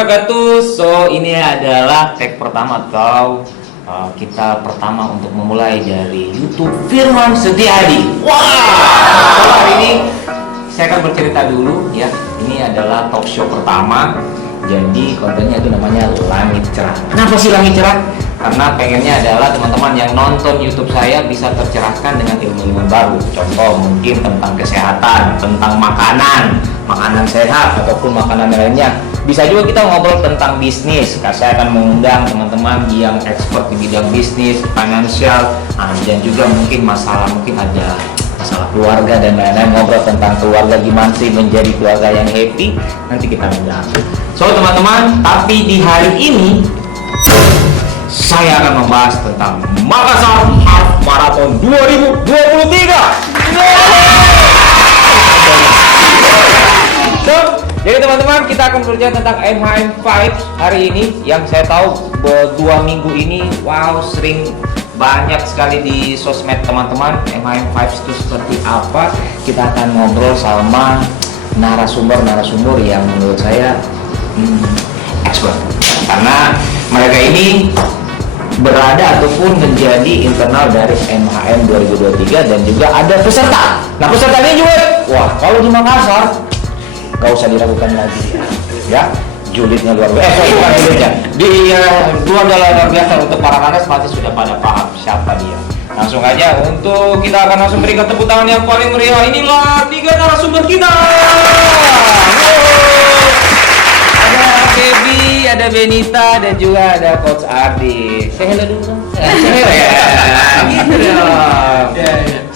wabarakatuh. So ini adalah tag pertama atau kita pertama untuk memulai dari YouTube Firman Setiadi. Wah, kalau hari ini saya akan bercerita dulu ya. Ini adalah talk show pertama. Jadi kontennya itu namanya Langit Cerah. Kenapa sih Langit Cerah? Karena pengennya adalah teman-teman yang nonton YouTube saya bisa tercerahkan dengan ilmu-ilmu baru. Contoh mungkin tentang kesehatan, tentang makanan sehat ataupun makanan lainnya. Bisa juga kita ngobrol tentang bisnis. Saya akan mengundang teman-teman yang expert di bidang bisnis, finansial, dan juga mungkin mungkin ada masalah keluarga dan lain-lain, ngobrol tentang keluarga, gimana sih menjadi keluarga yang happy, nanti kita undang. So teman-teman, tapi di hari ini saya akan membahas tentang Makassar Half Marathon 2023. So, jadi teman-teman, kita akan berbicara tentang MHM5 hari ini. Yang saya tahu 2 minggu ini, wow, sering banyak sekali di sosmed teman-teman. MHM5 itu seperti apa? Kita akan ngobrol sama narasumber yang menurut saya expert. Karena mereka ini berada ataupun menjadi internal dari MHM 2023 dan juga ada peserta. Nah, peserta ini juga, wah, kalau di Makassar gak usah diragukan lagi ya. Julidnya luar biasa, bukan julidnya. Dia luar biasa. Untuk para kanas pasti sudah pada paham siapa dia. Langsung aja kita akan langsung berikan tepuk tangan yang paling meriah. Inilah 3 narasumber kita. Ada Feby, ada Benita, dan juga ada Coach Ardi. Say hello dulu dong. Gitu dong.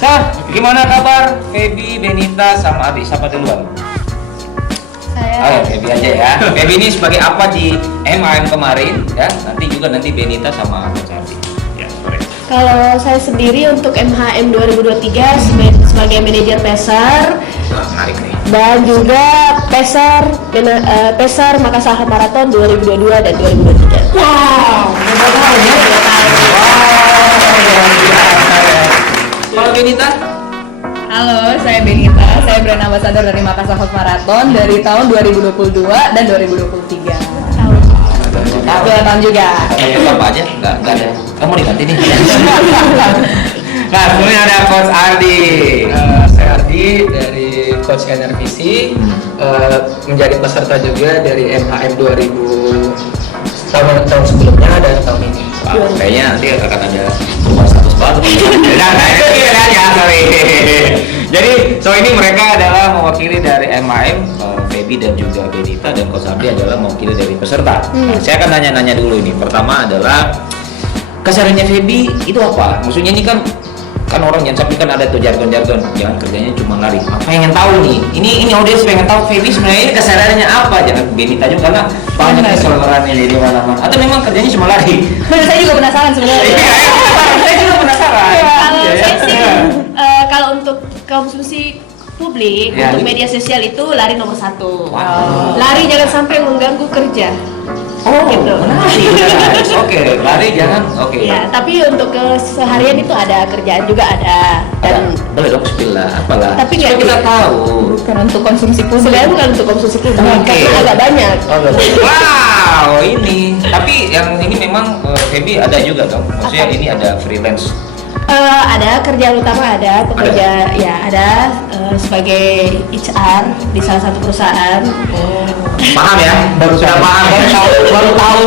So, gimana kabar Feby, Benita, sama Ardi? Siapa duluan? Ayo, Feby aja ya. Feby ini sebagai apa di MHM kemarin ya? Nanti Benita sama Coach Ardi. Ya, sorry. Kalau saya sendiri untuk MHM 2023 sebagai manajer PESAR. Menarik nih. Dan juga PESAR Makassar Half Marathon 2022 dan 2023. Wow, udah tahu ya? Kalau Benita? Halo, saya Benita. Saya brand ambassador dari Makassar Half Marathon dari tahun 2022 dan 2023. 2 tahun juga. Apa aja? Enggak ada. Kamu diganti nih. Nah, kemudian ada Coach Ardi. Saya Ardi dari Coach NRVC, menjadi peserta juga dari MHM 2000 tahun sebelumnya dan tahun ini. Wow, kayaknya nanti akan ada perubahan status baru. Nah, itu dia ya, sorry. Jadi, ini mereka adalah mewakili dari MHM, Feby dan juga Benita, dan Coach Ardi adalah mewakili dari peserta. Nah, saya akan nanya-nanya dulu ini. Pertama adalah kesehariannya Feby itu apa? Maksudnya ini kan orang yang tapi kan ada tuh jargon-jargon, jangan kerjanya cuma lari. Pengen tahu nih, ini audiens pengen tahu Feby sebenarnya ini kesehariannya apa? Jangan Benita juga karena banyak keseluruhannya jadi mana-mana. Atau memang kerjanya cuma lari? Saya juga penasaran sebenarnya. Saya juga penasaran. Kalau saya sih, kalau untuk konsumsi publik, Ya. untuk media sosial itu lari nomor 1. Wow. Lari jangan sampai mengganggu kerja. Oh, Gitu. menarik. Oke, lari jangan. Oke. Ya, tapi untuk keseharian itu ada kerjaan juga ada. Dan Boleh dong spill lah, apalah. Tapi supaya nggak kita di- tahu. Bukan untuk konsumsi publik. sebenarnya bukan untuk konsumsi publik Oke. karena agak banyak. Wow, ini. Tapi yang ini memang Feby ada juga dong. Maksudnya Apa? ini ada freelance. Ada kerjaan utama, ada pekerja ya ada sebagai HR di salah satu perusahaan. Paham ya? Sudah paham. Baru tahu.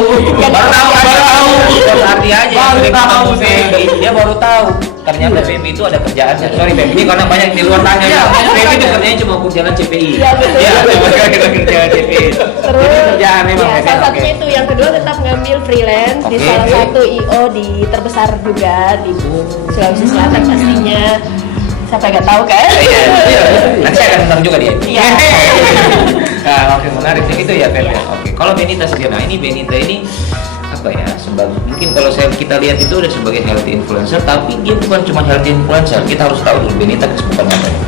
Arti aja. Baru tahu Feby. Dia baru tahu. Ternyata Feby itu ada kerjaannya. Sorry Feby, ini karena banyak di luar tanya. Feby itu kerjanya cuma jalan CPI. Iya, betul. Iya, kita kerja CPI. Terus Jadi kerjaan memang ya, Feby. salah Oke. satunya itu, yang kedua tetap ngambil freelance di Oke. salah satu IO di terbesar juga di Sulawesi Selatan pastinya. Siapa nggak tahu kan? Iya. Nanti saya akan tentang juga dia. Iya. Nah, oke, menarik itu ya Feby. Oke. Kalau Benita sendiri, nah ini Benita ini apa ya? Mungkin kalau kita lihat itu udah sebagai healthy influencer, tapi dia bukan cuma healthy influencer. Kita harus tahu dulu Benita kesibukan apa ya.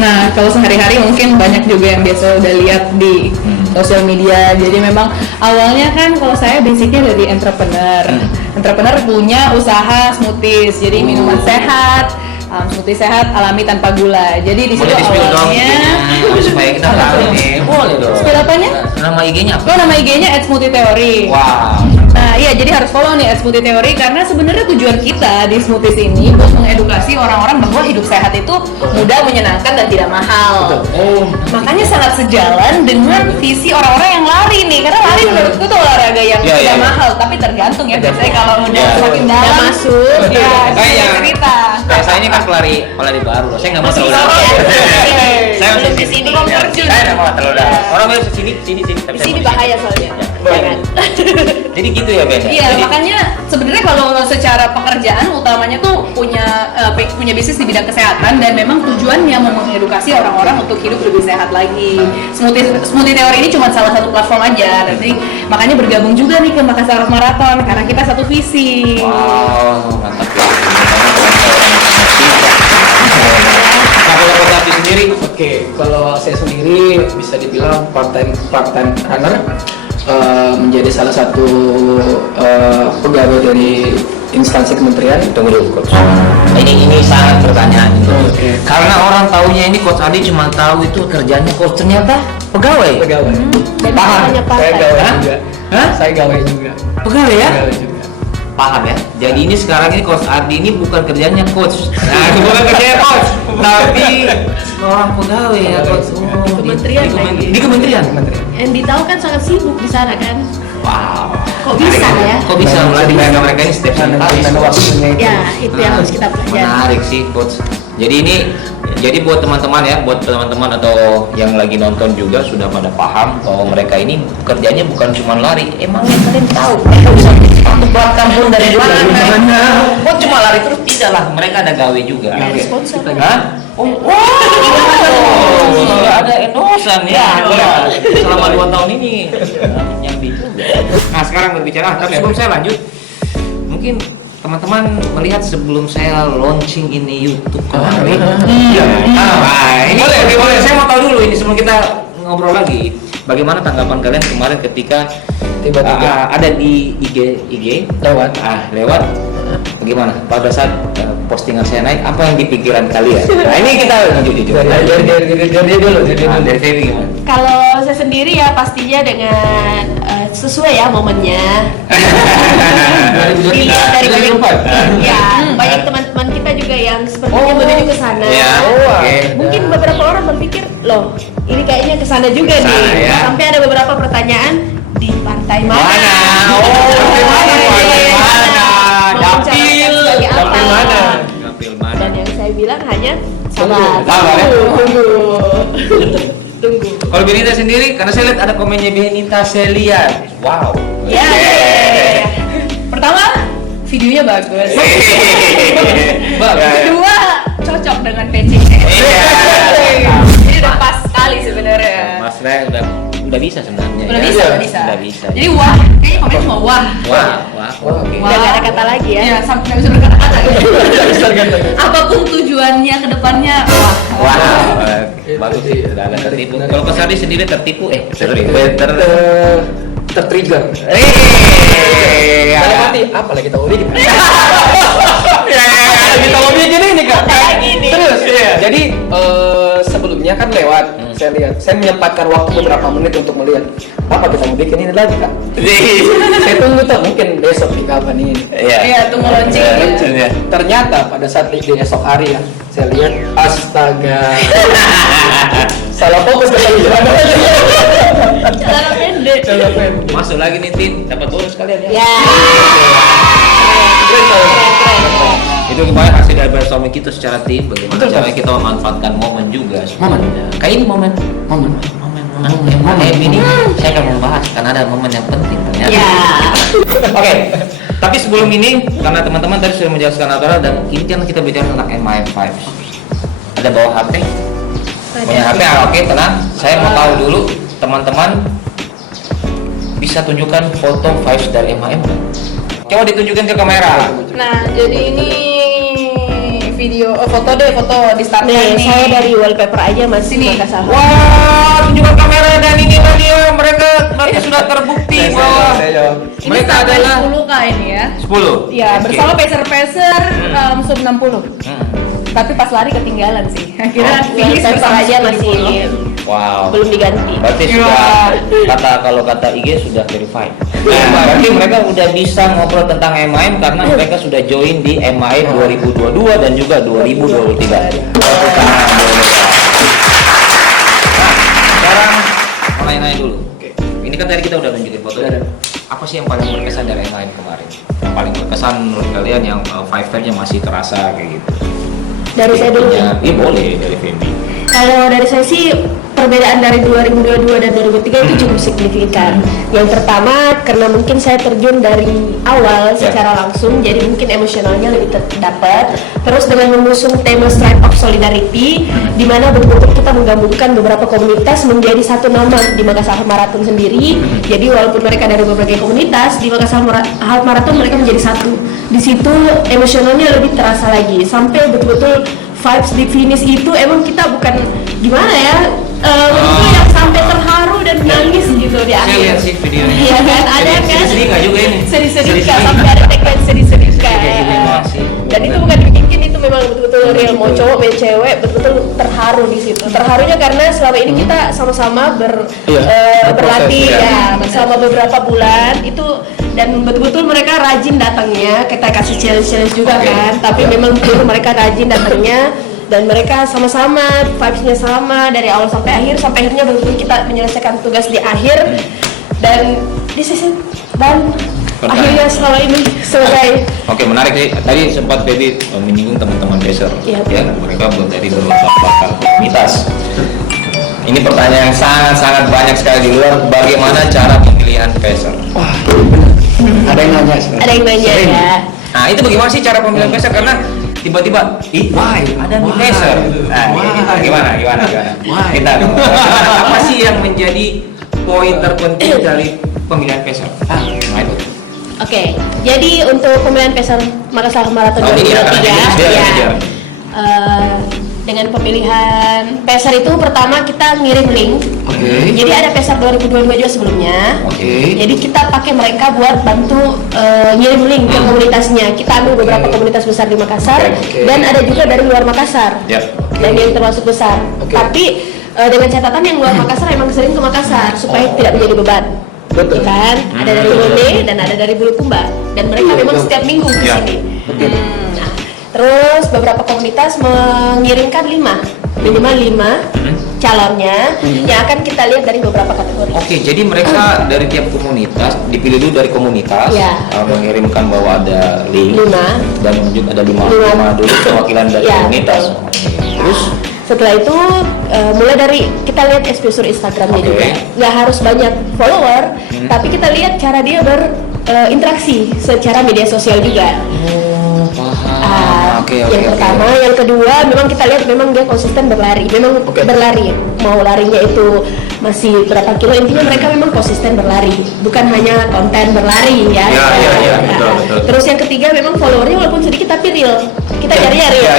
Nah, kalau sehari-hari mungkin banyak juga yang biasa udah lihat di sosial media. Jadi memang awalnya kan kalau saya basicnya dari entrepreneur. Entrepreneur punya usaha smoothies, jadi minuman sehat. smoothie sehat alami tanpa gula. Jadi di situ Boleh di-spill dong awalnya IG-nya, supaya kita tahu nih. Boleh dong. Spill apanya? Nama IG-nya apa? Oh, nama IG-nya @smoothie_theory. Wow. Nah, iya, jadi harus follow nih Smoothie Theory karena sebenarnya tujuan kita di Smoothies ini buat mengedukasi orang-orang bahwa hidup sehat itu mudah, menyenangkan, dan tidak mahal. Oh. Makanya sangat sejalan dengan visi orang-orang yang lari nih, karena lari menurutku tuh olahraga yang Iya, tidak iya. mahal, tapi tergantung ya. Biasanya kalau udah Iya. semakin dalam Udah masuk. ya Oh, iya. cerita. Nah, saya ini kan pelari baru loh. Saya nggak mau Masih terlalu baru dalam. ya? Saya Belum masih di sini. Belum Ya, terjun. saya nggak mau terlalu dalam. Orang bilang sini. Tapi Di saya sini mau bahaya soalnya. Jangan. Jadi gitu ya Ben. Iya, Jadi, makanya sebenarnya kalau secara pekerjaan utamanya tuh punya bisnis di bidang kesehatan dan memang tujuannya mau mengedukasi orang-orang untuk hidup lebih sehat lagi. Smoothie Theory ini cuma salah satu platform aja. Nanti makanya bergabung juga nih ke Makassar Marathon karena kita satu visi. wow, mantap ya. Nah, kalau Coach Ardi sendiri, Oke, kalau saya sendiri bisa dibilang part-time runner, menjadi salah satu pegawai dari instansi kementerian. tunggu dulu Coach. Ini sangat pertanyaan itu. Oke. Karena orang taunya ini Coach Ardi cuma tahu itu kerjanya Coach, ternyata pegawai. Pegawai. Dan Paham. hanya Saya partai. gawai Hah? juga. Hah? Saya gawai juga. Pegawai ya? Pegawai juga. Paham ya? Jadi ini sekarang ini Coach Ardi ini bukan kerjanya coach. Nah, bukan kerjanya coach, tapi orang pegawai ya Coach. Oh, Kementerian lagi. Di kementerian. Yang ditahu kan sangat sibuk di sana kan. Wow. Kok bisa ya? Kok bisa melatih mereka ini setiap hari? Manajemen waktunya itu. Ya, itu yang harus kita pelajari. Menarik sih Coach. Jadi buat teman-teman ya, buat teman-teman atau yang lagi nonton juga sudah pada paham bahwa mereka ini kerjanya bukan cuma lari. Emangnya kalian tahu mereka bisa sepatu belakang pun dari mana? Kok cuma lari terus? Tidak lah, mereka ada gawe juga. Ada sponsor. Hah? Oh, wow, ada endorsean ya. Selama 2 tahun ini nyambi juga. Nah sekarang berbicara, tapi sebelum saya lanjut, mungkin teman-teman melihat sebelum saya launching ini YouTube kemarin. Iya. Nah, ini boleh. Saya mau tahu dulu ini sebelum kita ngobrol lagi. Bagaimana tanggapan kalian kemarin ketika Tiba-tiba. ada di IG Lewat. lewat bagaimana pada saat postingan saya naik, apa yang di pikiran kalian? Nah ini kita jujur. Dari dulu. Dari Feby gimana? Kalau saya sendiri ya pastinya dengan sesuai ya momennya. Dilihat dari banyak, ya banyak teman-teman kita juga yang sepertinya menuju ke sana. Ya, oke. Mungkin beberapa orang berpikir, loh, ini kayaknya ke sana juga Kesana, nih. ya. Sampai ada beberapa pertanyaan di pantai mana? Mana? Oh, Pantai mana? pantai mana? Mau mencatatkan Dapil. sebagai apa? Dapil mana? Dapil mana? Dan yang saya bilang hanya sabar. Sabar ya? Tunggu. Kalau Benita sendiri, karena saya lihat ada komennya Benita Celia. Wow. Ya. Pertama, videonya bagus. Bagus. Kedua, cocok dengan PC-nya. Iya. Jadi udah pas sekali sebenarnya. Mas Ray udah bisa sebenarnya. Udah ya. bisa, udah bisa. Udah bisa. Jadi wah, kayaknya komen cuma wah. Wah. Oke. Udah gak ada kata lagi ya. Iya, sampai nggak bisa berkata-kata. Apapun tujuannya ke depannya, wah. Wah. Bagus sih. Udah agak tertipu. Kalau Coach Ardi sendiri tertipu, Tertrigger. Dalam hati, apa lagi tahu ini? Kita mau bikin ini kak. Terus, jadi sebelumnya kan lewat, saya menyempatkan waktu beberapa menit untuk melihat apa kita mau bikin ini lagi kak. Saya tunggu tuh mungkin besok di kapan ini. Iya, tunggu launching. Iya. Ternyata pada saat di esok hari ya, saya lihat astaga. Salah fokus dari jalan. Celana pendek. Masuk lagi nih Tin, dapat bonus kalian ya. Ya. Itu gimana hasil dari brainstorming kita secara tim, bagaimana caranya kita memanfaatkan momen juga. Kayak ini momen ini saya akan membahas karena ada momen yang penting ternyata. Ya. Oke, tapi sebelum ini karena teman-teman tadi sudah menjelaskan aturan dan ini kan kita bicara tentang MIM5. Ada bawa HP? Punya HP? Oke, tenang. Saya mau tahu dulu teman-teman bisa tunjukkan foto vibes dari MIM kan? Coba ditunjukin ke kamera. Nah, jadi ini foto di start Nih, nih. saya dari wallpaper aja masih Sini. Makassar. Wah, tunjukkan kamera dan ini dia mereka sudah terbukti bahwa Ini mereka sampai adalah 10K ini ya. 10. Ya, Oke. bersama peser-peser sub 60. Tapi pas lari ketinggalan sih. Akhirnya finish Paper bersama aja 10. masih Wow. belum diganti. Berarti sudah kalau kata IG sudah verified. Nah, berarti mereka udah bisa ngobrol tentang MAM karena mereka sudah join di MAM 2022 dan juga 2023. Tepuk tangan dulu. Nah, sekarang mau nanya dulu. Ini kan tadi kita udah nunjukin fotonya. Apa sih yang paling berkesan dari MAM kemarin? Yang paling berkesan menurut kalian yang 5-time-nya masih terasa kayak gitu? Dari saya dulu. Iya boleh dari Febi. Kalau dari saya sih perbedaan dari 2022 dan 2003 itu cukup signifikan. Yang pertama karena mungkin saya terjun dari awal secara langsung, jadi mungkin emosionalnya lebih dapat. Terus dengan mengusung tema Stripe of Solidarity, di mana betul-betul kita menggabungkan beberapa komunitas menjadi satu nama di Makassar Half Marathon sendiri. Jadi walaupun mereka dari berbagai komunitas, di Makassar Half Marathon mereka menjadi satu. Di situ emosionalnya lebih terasa lagi, sampai betul-betul vibes di finish itu emang kita bukan gimana ya, itu yang sampai terharu dan nangis gitu di Saya akhir. lihat sih videonya. Iya kan, ada kan? Sedih nggak juga ini? Sedih-sedih Kak, sampai ada tagline sedih-sedih Kak. Sih. Dan itu bukan dibikin, itu memang betul-betul real, mau cowok mau cewek betul-betul terharu di situ. Terharunya karena selama ini kita sama-sama berlatih ya selama beberapa bulan itu, dan betul-betul mereka rajin datangnya. Kita kasih challenge juga kan, tapi memang betul mereka rajin datangnya dan mereka sama-sama vibes-nya sama dari awal sampai akhirnya betul-betul kita menyelesaikan tugas di akhir dan di sisi dan akhirnya selama ini selesai. Oke, menarik sih. Tadi sempat Baby menyinggung teman-teman peser. Iya. Ya, mereka dari berlatar belakang komunitas. Ini pertanyaan yang sangat banyak sekali di luar. Bagaimana cara pemilihan peser? Wah, benar. Ada yang nanya sekarang. Ada yang nanya ya. Nah, itu bagaimana sih cara pemilihan peser? Karena tiba-tiba, why ada nih peser? Nah, gimana? Kita dong. Apa sih yang menjadi poin terpenting dari pemilihan peser? Nah, itu. Oke, jadi untuk pemilihan peser Makassar Marathon Oh, ini ya, karena 2023 ini ya. Dengan pemilihan peser itu pertama kita ngirim link. Oke. Jadi ada peser 2022 juga sebelumnya. Oke. Jadi kita pakai mereka buat bantu ngirim link ke komunitasnya. Kita ambil beberapa komunitas besar di Makassar Oke. dan ada juga dari luar Makassar. Yap. Dan yang termasuk besar. Oke. Tapi dengan catatan yang luar Makassar emang sering ke Makassar supaya tidak menjadi beban. Betul. Kan? Ada dari Bone dan ada dari Bulukumba dan mereka memang setiap minggu ke Ya. sini. Betul. Nah, terus beberapa komunitas mengirimkan minimal 5 calonnya yang akan kita lihat dari beberapa kategori. Oke, jadi mereka dari tiap komunitas dipilih dulu dari komunitas, Ya. mengirimkan bahwa ada link 5. dan menunjuk ada 5 5. dulu perwakilan dari Ya, komunitas. betul. Oke. Terus Setelah itu mulai dari kita lihat exposure Instagramnya Oke. juga. Nggak harus banyak follower, tapi kita lihat cara dia berinteraksi secara media sosial juga. paham. Oke. Yang pertama, yang kedua, memang kita lihat memang dia konsisten berlari, memang Oke. berlari. Mau larinya itu masih berapa kilo, intinya mereka memang konsisten berlari, bukan hanya konten berlari ya. Ya, Nah, betul. Terus yang ketiga, memang followernya walaupun sedikit tapi real. Kita cari real. Ya.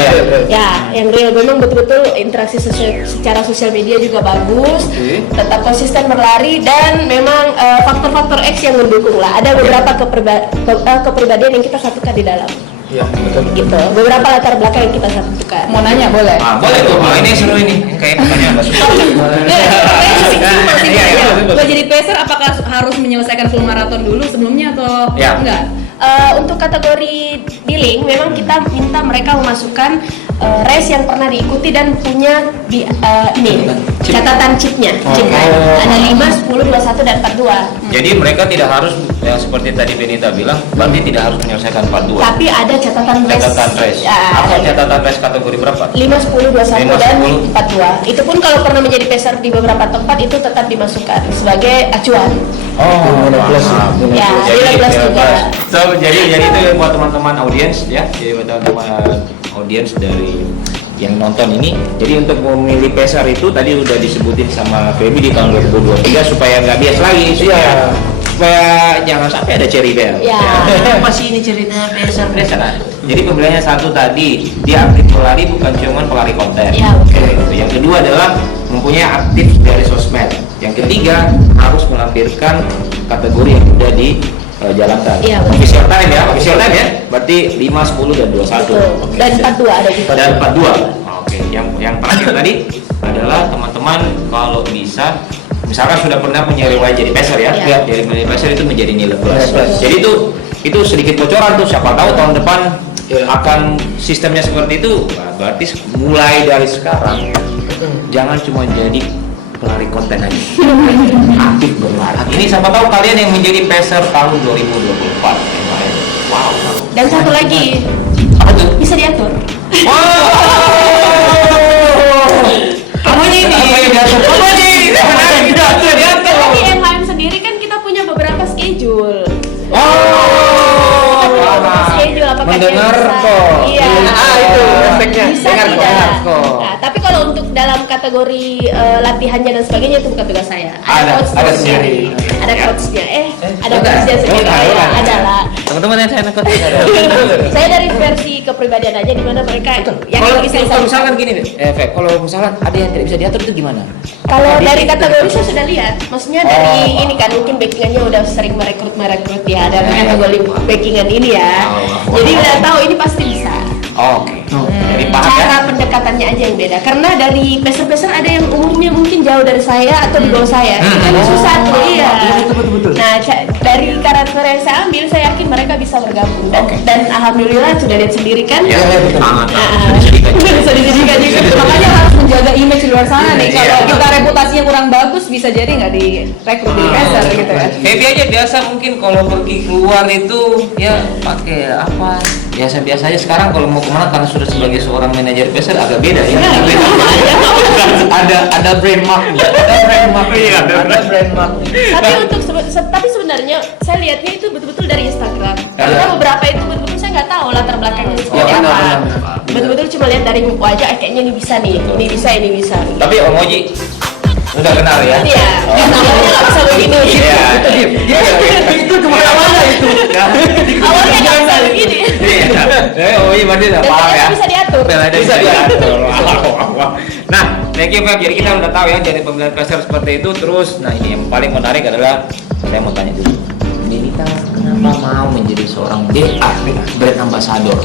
Ya, yang real memang betul-betul interaksi secara sosial media juga bagus, Oke. tetap konsisten berlari dan memang faktor-faktor X yang mendukung lah. Ada beberapa kepribadian yang kita satukan di dalam. Iya, betul. Gitu, beberapa latar belakang yang kita satukan. Mau nanya boleh? Boleh tuh. Ini seru ini. Kayak pertanyaan Mbak Susi. Iya. Kalau jadi peser apakah harus menyelesaikan full maraton dulu sebelumnya atau Ya. enggak? Untuk kategori billing memang kita minta mereka memasukkan race yang pernah diikuti dan punya ini catatan chipnya. Ada 5, 10, 21 dan 42. Jadi mereka tidak harus yang seperti tadi Benita bilang, berarti tidak harus menyelesaikan 42. Tapi ada catatan race. Catatan race. Ya, Apa catatan race kategori berapa? 5, 10, 21 5, dan 10. 42. Itu pun kalau pernah menjadi peser di beberapa tempat itu tetap dimasukkan sebagai acuan. Nilai plus ya. paham. Ya, Jadi, nilai plus nilai juga. plus. So, jadi itu buat teman-teman audiens ya, jadi buat teman-teman audiens dari yang nonton ini. Jadi untuk memilih peser itu tadi udah disebutin sama Feby di tahun 2023 supaya nggak bias lagi, supaya jangan sampai ada cherry bell. Ya. Apa sih ini ceritanya peser? Nah, jadi pemilihannya satu tadi dia aktif pelari bukan cuma pelari konten. Ya, Oke, gitu. Yang kedua adalah mempunyai aktif dari sosmed. Yang ketiga harus melampirkan kategori yang udah dijalankan. Iya, betul. Official time ya, berarti berarti 5, 10 dan 21. Betul. Oke, Dan siap. 42 ada juga. Dan 42. Oke, yang terakhir tadi adalah teman-teman kalau bisa misalkan sudah pernah punya riwayat jadi peser ya, Iya. jadi peser itu menjadi nilai plus. Nilai plus. Jadi itu sedikit bocoran tuh, siapa tahu tahun depan Iya. akan sistemnya seperti itu. Nah, berarti mulai dari sekarang jangan cuma jadi pelari konten aja, aktif berlari. Ini siapa tahu kalian yang menjadi peser tahun 2024. Wow. Dan satu lagi, Apa tuh? bisa diatur. Wow. Apa ini? Apa yang diatur? Apa nih? Karena di MHM sendiri kan kita punya beberapa schedule. Oh, Schedule apakah mendengar dia bisa? kok. Iya. Itu efeknya. Bisa Dengar kok. tidak? kok. Nah, tapi kalau untuk dalam kategori latihannya dan sebagainya itu bukan tugas saya. Ada coachnya sendiri. Ada Ya. coachnya. Ada Ada. coachnya sendiri. Oh, Oh, ya, ada. ada lah. Teman-teman yang saya nakut. Saya dari versi kepribadian aja di mana mereka yang Kalau bisa misalkan gini, Feb, kalau misalkan ada yang tidak bisa diatur itu gimana? kalau Apakah dari di- kategori saya sudah lihat, maksudnya dari Oh. ini kan mungkin backingannya udah sering merekrut ya dari Ya, ya. kategori backingan ini ya. Oh, Jadi wow. udah tahu ini pasti bisa. Oh, oke. Jadi paham ya? Cara pendekatannya aja yang beda. Karena dari peser-peser ada yang umurnya mungkin jauh dari saya atau di bawah saya. Itu kan susah tuh, iya. Betul. Nah, dari karakter yang saya ambil, saya yakin mereka bisa bergabung. Dan, Oke. dan alhamdulillah sudah lihat sendiri kan. Ya, sangat. Ah, Sedikit. bisa dijadikan juga. Makanya harus menjaga image di luar sana nih. Iya. Kalau kita reputasinya kurang bagus, bisa jadi nggak direkrut di peser gitu ya. Baby aja biasa mungkin kalau pergi keluar itu ya pakai apa biasa-biasa aja. Sekarang kalau mau kemana karena sudah sebagai seorang manajer peser agak beda ya. ada brand mark, ada brand mark, ada brand mark. Tapi sebenarnya saya lihatnya itu betul-betul dari Instagram. Karena Ya. beberapa itu betul-betul saya nggak tahu latar belakangnya seperti Oh, benar, apa. benar. Betul-betul cuma lihat dari wajah, kayaknya ini bisa nih, ini bisa, ini bisa. Tapi Om Oji udah kenal ya? Iya, yang awalnya nggak bisa begini. Iya. Itu kemana-mana itu. Awalnya nggak bisa begini. Om Oji berarti udah Dan paham ya? ternyata bisa diatur. Ternyata Bisa diatur. Wow. Nah, thank you Feb. Jadi kita udah tahu ya jadi pemilihan peser seperti itu. Terus, nah ini yang paling menarik adalah saya mau tanya dulu, Benita kenapa mau menjadi seorang BA, brand ambassador?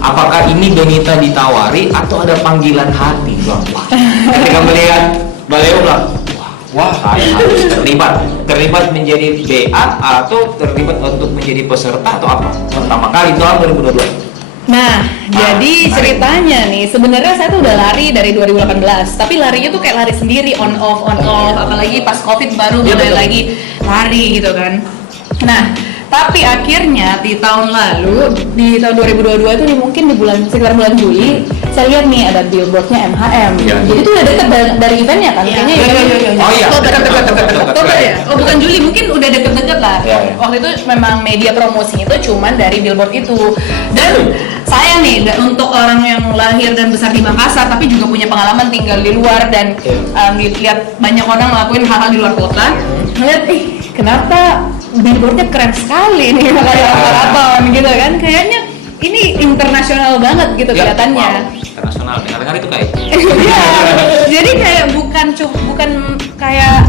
Apakah ini Benita ditawari atau ada panggilan hati, Bang? Wah, ketika melihat Baleo bilang, wah saya harus terlibat menjadi BA atau terlibat untuk menjadi peserta atau apa? Pertama kali tahun 2022. Nah, jadi menarik. ceritanya nih, sebenarnya saya tuh udah lari dari 2018, tapi larinya tuh kayak lari sendiri, on off, apalagi pas COVID baru Iya, mulai betul. lagi lari gitu kan. Nah, tapi akhirnya di tahun lalu, di tahun 2022 itu mungkin di sekitar bulan Juli, saya lihat nih ada billboardnya MHM. Iya. Jadi itu udah deket dari eventnya kan, Iya. kayaknya Iya, event- iya, iya, iya. Oh iya, Oktober Oktober ya? Oh bukan Juli, mungkin udah deket-deket lah. Iya, iya. Waktu itu memang media promosinya itu cuman dari billboard itu. Dan saya nih, untuk orang yang lahir dan besar di Makassar tapi juga punya pengalaman tinggal di luar dan lihat banyak orang ngelakuin hal-hal di luar kota, ngeliat kenapa billboardnya keren sekali nih kayak maraton gitu kan, kayaknya ini internasional banget gitu Ya, kelihatannya. wow, internasional. Dengar-dengar itu kayak. Iya, jadi kayak bukan kayak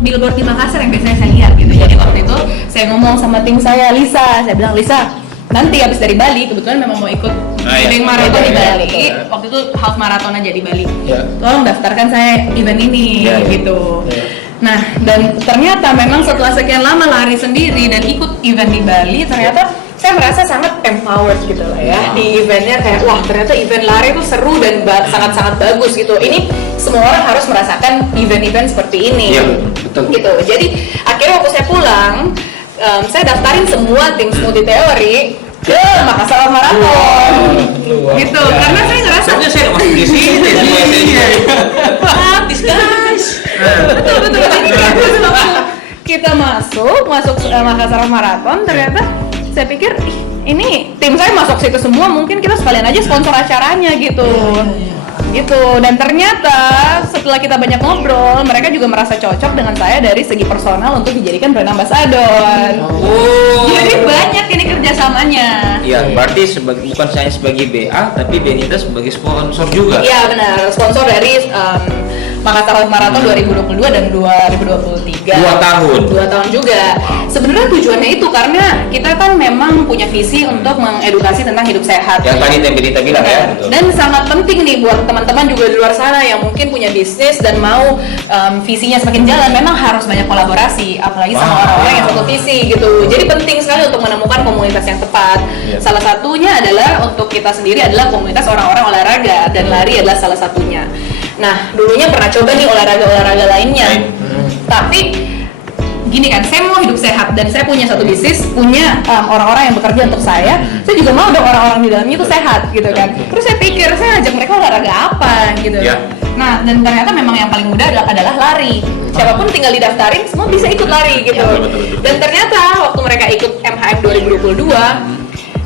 billboard di Makassar yang biasanya saya lihat gitu. Jadi waktu itu saya ngomong sama tim saya, Lisa, saya bilang Lisa, nanti habis dari Bali, kebetulan memang mau ikut iya. event maraton di Iya, Bali. betul. Waktu itu half maraton aja di Bali. Iya. Tolong daftarkan saya event ini Iya, iya. gitu. Iya. Nah, dan ternyata memang setelah sekian lama lari sendiri dan ikut event di Bali, ternyata saya merasa sangat empowered gitu lah ya di eventnya, kayak wah ternyata event lari itu seru dan sangat-sangat bagus gitu. Ini semua orang harus merasakan event-event seperti ini. Iya, betul. Gitu. Jadi akhirnya waktu saya pulang, saya daftarin semua tim smoothie theory ke Makassar Marathon. Gitu. Karena saya ngerasa Soalnya saya masuk di sini semua saya. gratis guys. Betul. Jadi gratis waktu kita masuk Makassar Marathon, ternyata saya pikir ih, ini tim saya masuk situ semua, mungkin kita sekalian aja sponsor acaranya gitu. Gitu. Dan ternyata setelah kita banyak ngobrol, mereka juga merasa cocok dengan saya dari segi personal untuk dijadikan brand ambassador. Oh. Jadi banyak ini kerjasamanya. Ya, berarti bukan hanya sebagai BA, tapi Benita sebagai sponsor juga. Iya benar, sponsor dari Makassar Half Marathon 2022 dan 2023. 2 tahun. 2 tahun juga. Sebenarnya tujuannya itu karena kita kan memang punya visi untuk mengedukasi tentang hidup sehat. Yang tadi Benita bilang ya. Betul. Dan sangat penting nih buat teman-teman juga di luar sana yang mungkin punya bisnis dan mau visinya semakin jalan, memang harus banyak kolaborasi, apalagi sama orang-orang yang satu visi gitu. Jadi penting sekali untuk menemukan komunitas yang tepat. Salah satunya adalah untuk kita sendiri adalah komunitas orang-orang olahraga, dan lari adalah salah satunya. Nah, dulunya pernah coba nih olahraga-olahraga lainnya. Tapi gini kan, saya mau hidup sehat dan saya punya satu bisnis, punya orang-orang yang bekerja untuk saya juga mau dong orang-orang di dalamnya itu sehat gitu kan. Terus saya pikir, saya ajak mereka olahraga apa gitu. Nah, dan ternyata memang yang paling mudah adalah lari. Siapapun tinggal didaftarin, semua bisa ikut lari gitu. Dan ternyata waktu mereka ikut MHM 2022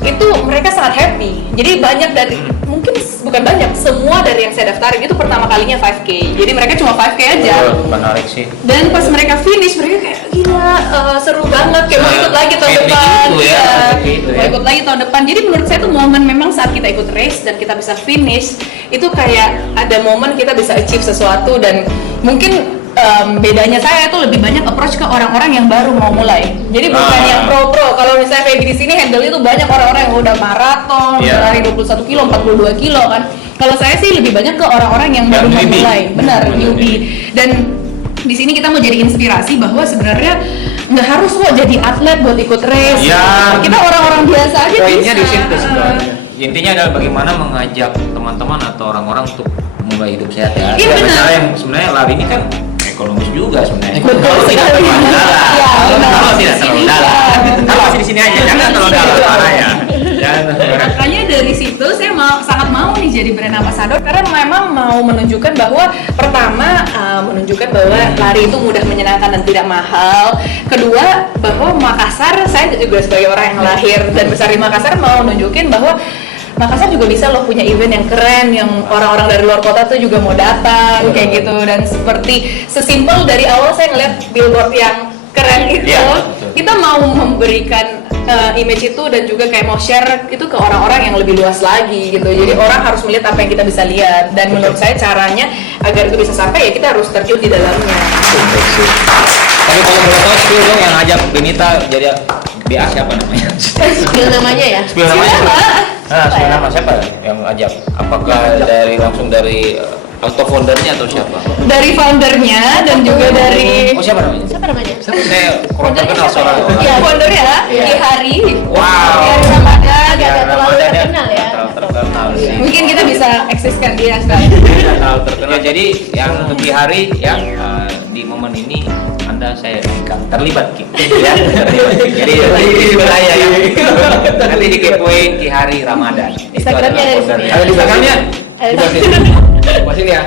itu mereka sangat happy. Jadi banyak dari, mungkin bukan banyak, semua dari yang saya daftarin itu pertama kalinya 5K. Jadi mereka cuma 5K aja. Menarik sih. Dan pas mereka finish, mereka kayak gila, seru banget, kayak mau ikut lagi tahun depan. Mau ikut lagi tahun depan. Jadi menurut saya tuh momen memang saat kita ikut race dan kita bisa finish, itu kayak ada momen kita bisa achieve sesuatu. Dan mungkin bedanya saya tuh lebih banyak approach ke orang-orang yang baru mau mulai. Jadi bukan yang pro-pro. Kalau misalnya kayak di sini handle itu banyak orang-orang yang udah maraton, udah lari 21 kilo, 42 kilo kan. Kalau saya sih lebih banyak ke orang-orang yang baru mau mulai. Benar, newbie. Dan di sini kita mau jadi inspirasi bahwa sebenarnya nggak harus kok jadi atlet buat ikut race. Kita orang-orang biasa aja poinnya bisa. di situ sebenarnya. Intinya adalah bagaimana mengajak teman-teman atau orang-orang untuk mulai hidup sehat ya. Iya, benar. Yang sebenarnya lari ini kan ekonomis juga sebenarnya. Betul Tidak sekali. terlalu dalam. Iya, Kalau tidak terlalu dalam. Kalau masih di sini aja, jangan terlalu dalam parah ya. Makanya dari situ saya sangat mau nih jadi brand ambassador, karena memang mau menunjukkan bahwa pertama menunjukkan bahwa lari itu mudah, menyenangkan dan tidak mahal. Kedua, bahwa Makassar, saya juga sebagai orang yang lahir dan besar di Makassar mau nunjukin bahwa Makassar juga bisa loh punya event yang keren, yang orang-orang dari luar kota tuh juga mau datang kayak gitu. Dan seperti sesimpel dari awal saya ngeliat billboard yang keren itu, kita mau memberikan image itu dan juga kayak mau share itu ke orang-orang yang lebih luas lagi gitu. Jadi orang harus melihat apa yang kita bisa lihat, dan menurut saya caranya agar itu bisa sampai ya kita harus terjun di dalamnya. Tapi kalau boleh tahu spill dong yang ngajak Benita jadi BA siapa namanya? Spill namanya ya? Spill namanya siapa? Spill nama siapa yang ngajak? Apakah langsung dari atau foundernya atau siapa? Dari foundernya dan juga dari siapa namanya? Siapa namanya? Saya kurang terkenal seorang. Iya, foundernya di hari. Wow. Di Ramadan. Agak terlalu terkenal ya. Terkenal sih. Mungkin kita bisa eksiskan dia sekali. Terlalu terkenal. Jadi yang di hari yang di momen ini saya terlibat gitu ya. Jadi saya ya. Nanti dikepoin di hari Ramadan. Instagramnya dari sini. Ada di Instagramnya? Di sini ya.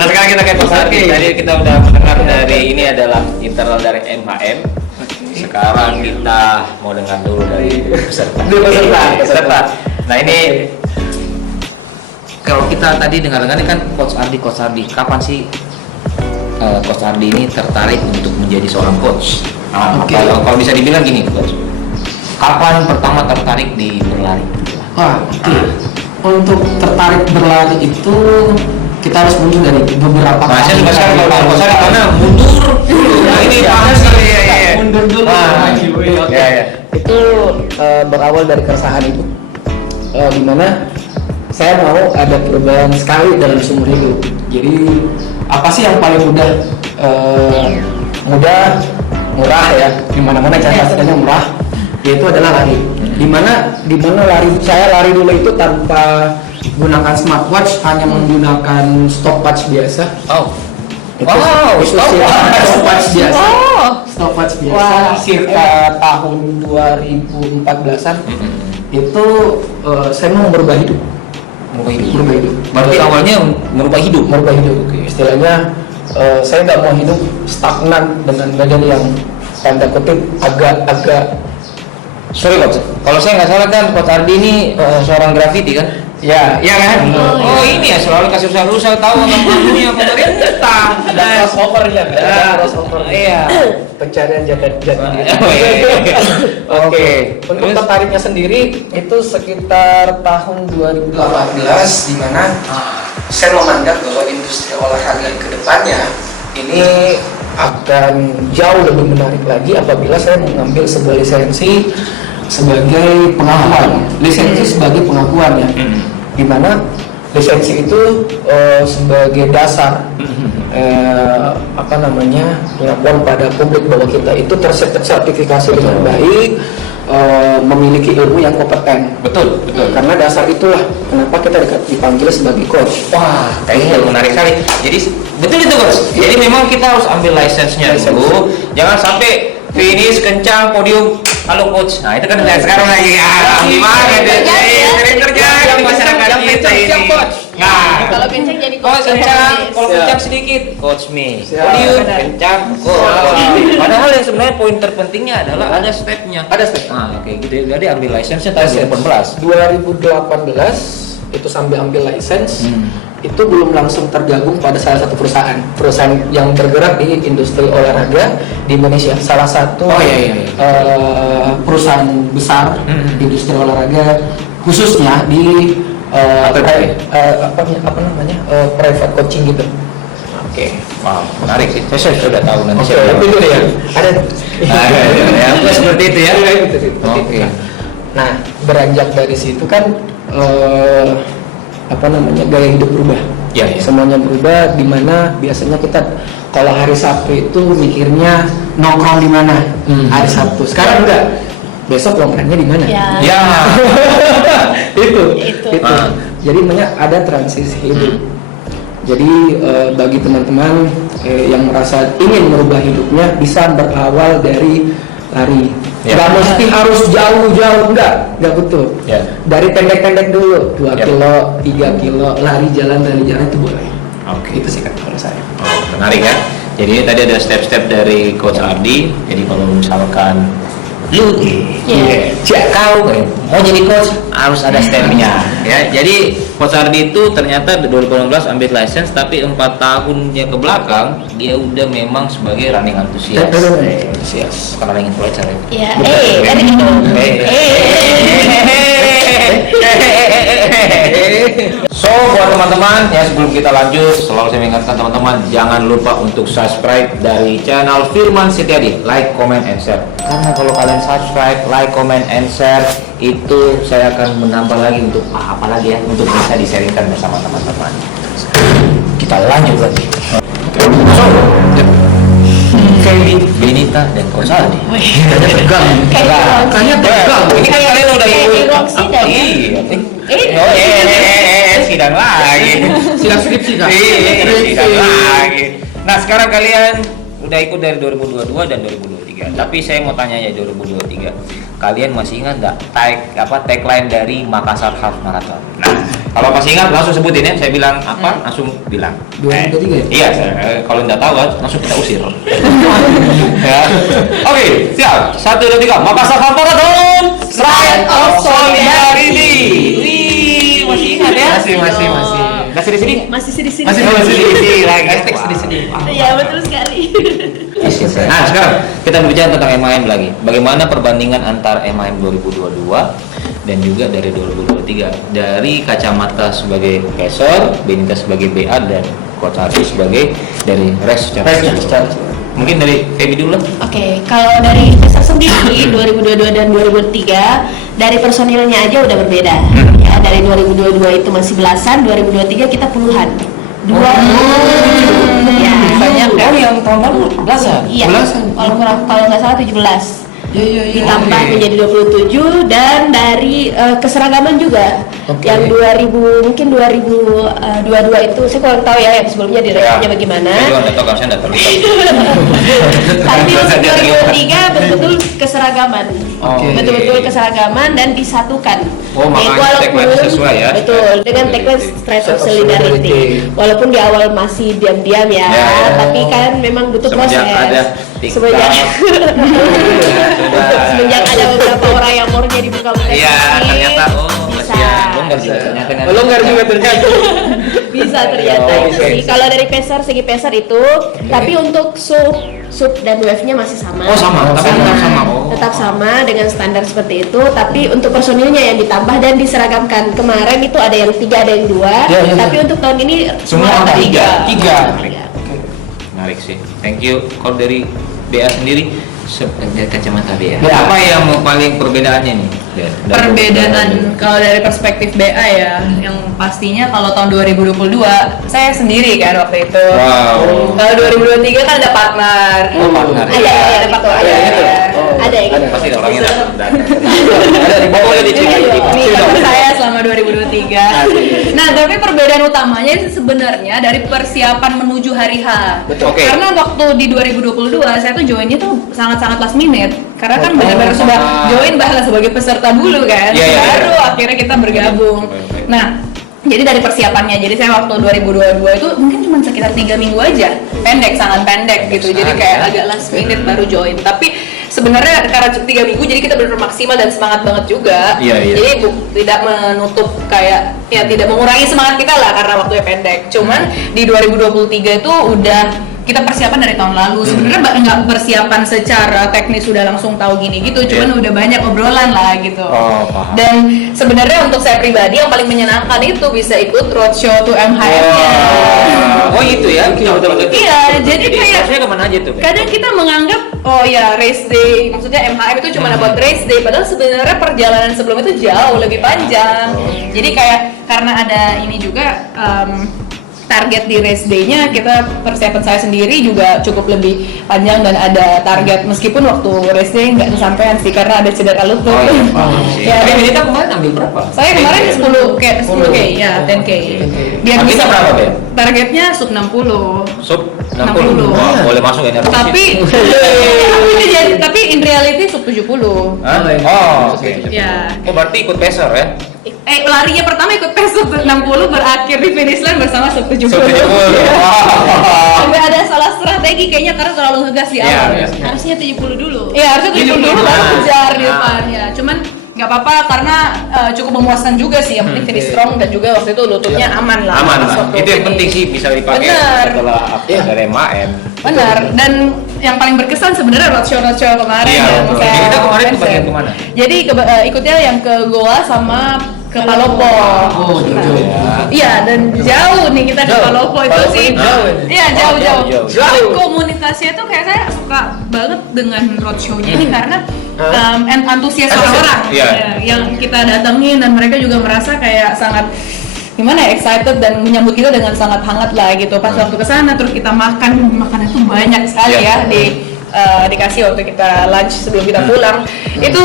Nah sekarang kita ke Kosardi. Tadi kita udah mendengar dari ini adalah internal dari MHM. Sekarang kita mau dengar dulu dari peserta. Nah ini kalau kita tadi dengar-dengar ini kan Coach Ardi. Kapan sih Coach Ardi ini tertarik untuk menjadi seorang coach? Kalau bisa dibilang gini, Coach. Kapan pertama tertarik di berlari? Untuk tertarik berlari itu kita harus mundur dari beberapa Nah, saya juga sekarang kalau Coach Ardi karena mundur. Nah, ini panas kali ya. Mundur dulu. Itu berawal dari keresahan itu, dimana saya mau ada perubahan sekali dalam seumur hidup. Jadi apa sih yang paling mudah, murah ya, dimana-mana caranya murah, yaitu adalah lari. Dimana lari, saya lari dulu itu tanpa gunakan smartwatch, hanya menggunakan stopwatch biasa. Stopwatch biasa. Stopwatch biasa. Circa tahun 2014-an itu saya mau merubah hidup. Merubah hidup. Berarti awalnya merubah hidup. Istilahnya saya nggak mau hidup stagnan dengan badan yang tanda kutip agak. Sorry Coach, kalau saya nggak salah kan Coach Ardi ini seorang graffiti kan? Ya, Iya kan? Oh, Oh ini ya selalu kasih usaha tahu apa pemerintah. ada crossover ya, ada crossover. Iya. Pencarian jati diri. Oh, iya. Oke. Untuk Terus? tertariknya sendiri itu sekitar tahun 2018 di mana saya memandang bahwa industri olahraga ke depannya ini akan jauh lebih menarik lagi apabila saya mengambil sebuah lisensi sebagai pengakuan. Lisensi sebagai pengakuan ya. Di mana lisensi itu sebagai dasar pengakuan pada publik bahwa kita itu tersertifikasi dengan baik, memiliki ilmu yang kompeten. Betul. Karena dasar itulah kenapa kita dipanggil sebagai coach. Wah, kayaknya menarik sekali. Jadi betul itu Coach. Jadi memang kita harus ambil lisensinya dulu. Jangan sampai finish kencang podium. Halo Coach. Nah itu kan sekarang lagi gimana deh? Sering terjadi di masyarakat kita ini. Nah, Kalau kencang jadi kalau coach. kencang, kalau Siap. kencang sedikit, Coach me. Siap. Podium Benar. kencang, Coach. Padahal yang sebenarnya poin terpentingnya adalah ada stepnya. Ada step. Nah, kayak gitu. Jadi ambil lisensinya tahun 2018. 2018 itu sambil ambil license itu belum langsung tergabung pada salah satu perusahaan yang bergerak di industri olahraga di Indonesia, salah satu Oh, iya. perusahaan besar industri olahraga khususnya di private coaching gitu. Oke, wow, menarik sih. Saya sudah tahu nanti. Oke, saya itu dulu ya. Ada. Ya, seperti itu ya. Oke. Nah, beranjak dari situ kan gaya hidup berubah. Ya, ya. Semuanya berubah, di mana biasanya kita kalau hari Sabtu itu mikirnya nongkrong di mana hari Sabtu. Sekarang enggak. Besok nongkrongnya di mana? Ya. Ya. Itu. Jadi banyak ada transisi hidup. Jadi bagi teman-teman yang merasa ingin merubah hidupnya bisa berawal dari lari. Ya. Gak mesti harus jauh-jauh, enggak betul. Ya. Dari pendek-pendek dulu, 2 Ya. kilo, 3 kilo, lari jalan itu boleh. Oke. Itu sih kan kalau saya. Oh, menarik ya. Jadi ini tadi ada step-step dari Coach Ardi. Jadi kalau misalkan lu kau mau jadi coach harus ada stepnya ya. Jadi Coach Ardi itu ternyata 2018 ambil license, tapi 4 tahunnya ke belakang dia udah memang sebagai running enthusiast. Antusias. Bukan running influencer ya. Ya, tadi gitu. So buat teman-teman ya, sebelum kita lanjut selalu saya mengingatkan teman-teman jangan lupa untuk subscribe dari channel Firman Setiadi, like, comment, and share. Karena kalau kalian subscribe, like, comment, and share itu saya akan menambah lagi untuk apa lagi ya, untuk bisa di-sharingkan bersama teman-teman. Kita lanjut lagi. So, Feby, Benita, dan Coach Aldi. Kayaknya tegang. Kayaknya tegang. Ini kan kalian udah Kayak ikut. di ruang sidang. Sidang lagi. Sidang skripsi kan? Sidang lagi. Nah, sekarang kalian udah ikut dari 2022 dan 2023. Tapi saya mau tanya ya 2023. Kalian masih ingat nggak tagline dari Makassar Half Marathon? Nah, kalau masih ingat langsung sebutin ya. Saya bilang apa? Langsung bilang. 2023 ya? Iya, kalau nggak tahu langsung kita usir. Ya. Oke, siap. 1, 2, 3. Makassar Half Marathon. Stride of Solidarity. Wih, masih ingat ya? Masih. Masih di sini? Masih sedih-sedih. Masih sedih lagi. Hashtag sedih-sedih. Iya, betul sekali. Nah, sekarang kita berbicara tentang MIM lagi. Bagaimana perbandingan antara MIM 2022 dan juga dari 2023 dari kacamata sebagai profesor, Benita sebagai BA, dan Coach Ardi sebagai dari Res secara keseluruhan. Mungkin dari Feby dulu lah. Oke, kalau dari Investor sendiri 2022 dan 2023 dari personilnya aja udah berbeda. Ya, dari 2022 itu masih belasan, 2023 kita puluhan. 27. Ya. Banyak kan yang tahun lalu belasan. Iya. Kalau nggak salah 17. Iya. Ditambah menjadi 27, dan dari keseragaman juga. Oke. Yang 2022 itu saya kurang tahu ya yang sebelumnya direkturnya bagaimana. Saya juga nggak tahu kalau saya nggak terlibat. Tapi untuk 2023 betul-betul keseragaman. Oke. Betul-betul keseragaman dan disatukan. Oh, makanya tagline sesuai ya. Betul, dengan tagline Stride of Solidarity. Walaupun di awal masih diam-diam ya, Ya. tapi kan memang butuh Semenjak proses. ada TikTok. Semenjak ada beberapa orang yang umurnya di buka-buka Iya, sedikit, ternyata bisa. kasihan. Lo nggak bisa. Ternyata Longgar juga ternyata. Bisa ternyata Oh, itu oke. sih. Kalau dari segi peser itu, tapi untuk sub dan wave-nya masih sama. Oh, sama. Tapi tetap sama. Oh. Tetap sama dengan standar seperti itu, tapi untuk personilnya yang ditambah dan diseragamkan. Kemarin itu ada yang 3, ada yang 2, Ya. tapi untuk tahun ini Semua angka 3. Tiga. Menarik sih. Thank you. Kalau dari BA sendiri, dari kacamata BA. BA. Apa yang paling perbedaannya nih? Dari- Perbedaan kalau dari perspektif BA ya, yang pastinya kalau tahun 2022 saya sendiri kan waktu itu. Wow. Kalau 2023 kan ada partner. Oh, partner. Ada, Iya, ada, ada partner. ada, Ada. ada. Ada yang gitu. Pasti ada orangnya datang. Ada di bawah Pokoknya diceritain. Ini partner saya selama 2023. Nah, tapi perbedaan utamanya itu sebenarnya dari persiapan menuju hari H. Betul. Oke. Karena waktu di 2022 saya tuh joinnya tuh sangat-sangat last minute. Karena kan benar-benar sudah join bahkan sebagai peserta dulu kan. Iya, iya, Baru iya. akhirnya kita bergabung. Baik. Nah, jadi dari persiapannya, jadi saya waktu 2022 itu mungkin cuma sekitar 3 minggu aja, pendek, sangat pendek gitu. Jadi kayak agak last minute baru join. Tapi sebenarnya karena 3 minggu, jadi kita benar maksimal dan semangat banget juga. Iya, iya. Jadi tidak menutup kayak ya tidak mengurangi semangat kita lah karena waktunya pendek. Cuman di 2023 itu udah kita persiapan dari tahun lalu. Sebenarnya nggak persiapan secara teknis sudah langsung tahu gini gitu, cuman Iya. udah banyak obrolan lah gitu. Oh, paham. Dan sebenarnya untuk saya pribadi yang paling menyenangkan itu bisa ikut roadshow to MHM-nya. Oh, itu ya. Betul-betul. Iya, jadi kayak saya kemana aja tuh? kadang kita menganggap oh ya race day, maksudnya MHM itu cuma buat race day, padahal sebenarnya perjalanan sebelum itu jauh lebih panjang. Jadi kayak karena ada ini juga target di race day-nya, kita persiapan saya sendiri juga cukup lebih panjang dan ada target meskipun waktu race day nggak kesampaian sih karena ada cedera lutut. Oh, iya, paham sih. Ya, Tapi dan- Benita kemarin ambil berapa? saya kemarin 10K ya 10K. Biar Kita bisa berapa, Ben? targetnya sub 60. Sub 60. 60. Wah, boleh masuk energi. Tapi in reality sub 70. Hah? Oh, oke. Ya. Oh, berarti ikut peser ya? Larinya pertama ikut PES sub 60, berakhir di finish line bersama sub 70. Sub 70. Wow. Sampai ada salah strategi kayaknya karena terlalu ngegas di Iya, awal. iya. Harusnya 70 dulu. Iya, harusnya 70 dulu baru kejar di Nah. depan ya. Cuman nggak apa-apa karena cukup memuaskan juga sih. Yang penting finish strong dan juga waktu itu lututnya aman lah. Aman pas lah. waktu Itu yang finish. penting sih bisa dipakai Benar. setelah update dari MAM. Benar. Dan yang paling berkesan sebenarnya roadshow kemarin Iya, yang betul. saya Kita kemarin ke fans bagian ya. kemana? Jadi ikutnya yang ke Goa sama ke Palopo. Oh, jauh ya. Iya, dan jauh nih kita ke Jauh. Palopo itu Palopo sih. jauh ya? Iya, jauh-jauh. jauh. Tapi komunitasnya tuh kayak saya suka banget dengan roadshow-nya ini karena antusias orang-orang Iya. ya, yang kita datengin dan mereka juga merasa kayak sangat gimana ya, excited dan menyambut kita dengan sangat hangat lah gitu. Pas waktu kesana terus kita makanan tuh banyak sekali Iya. ya dikasih waktu kita lunch sebelum kita pulang. Itu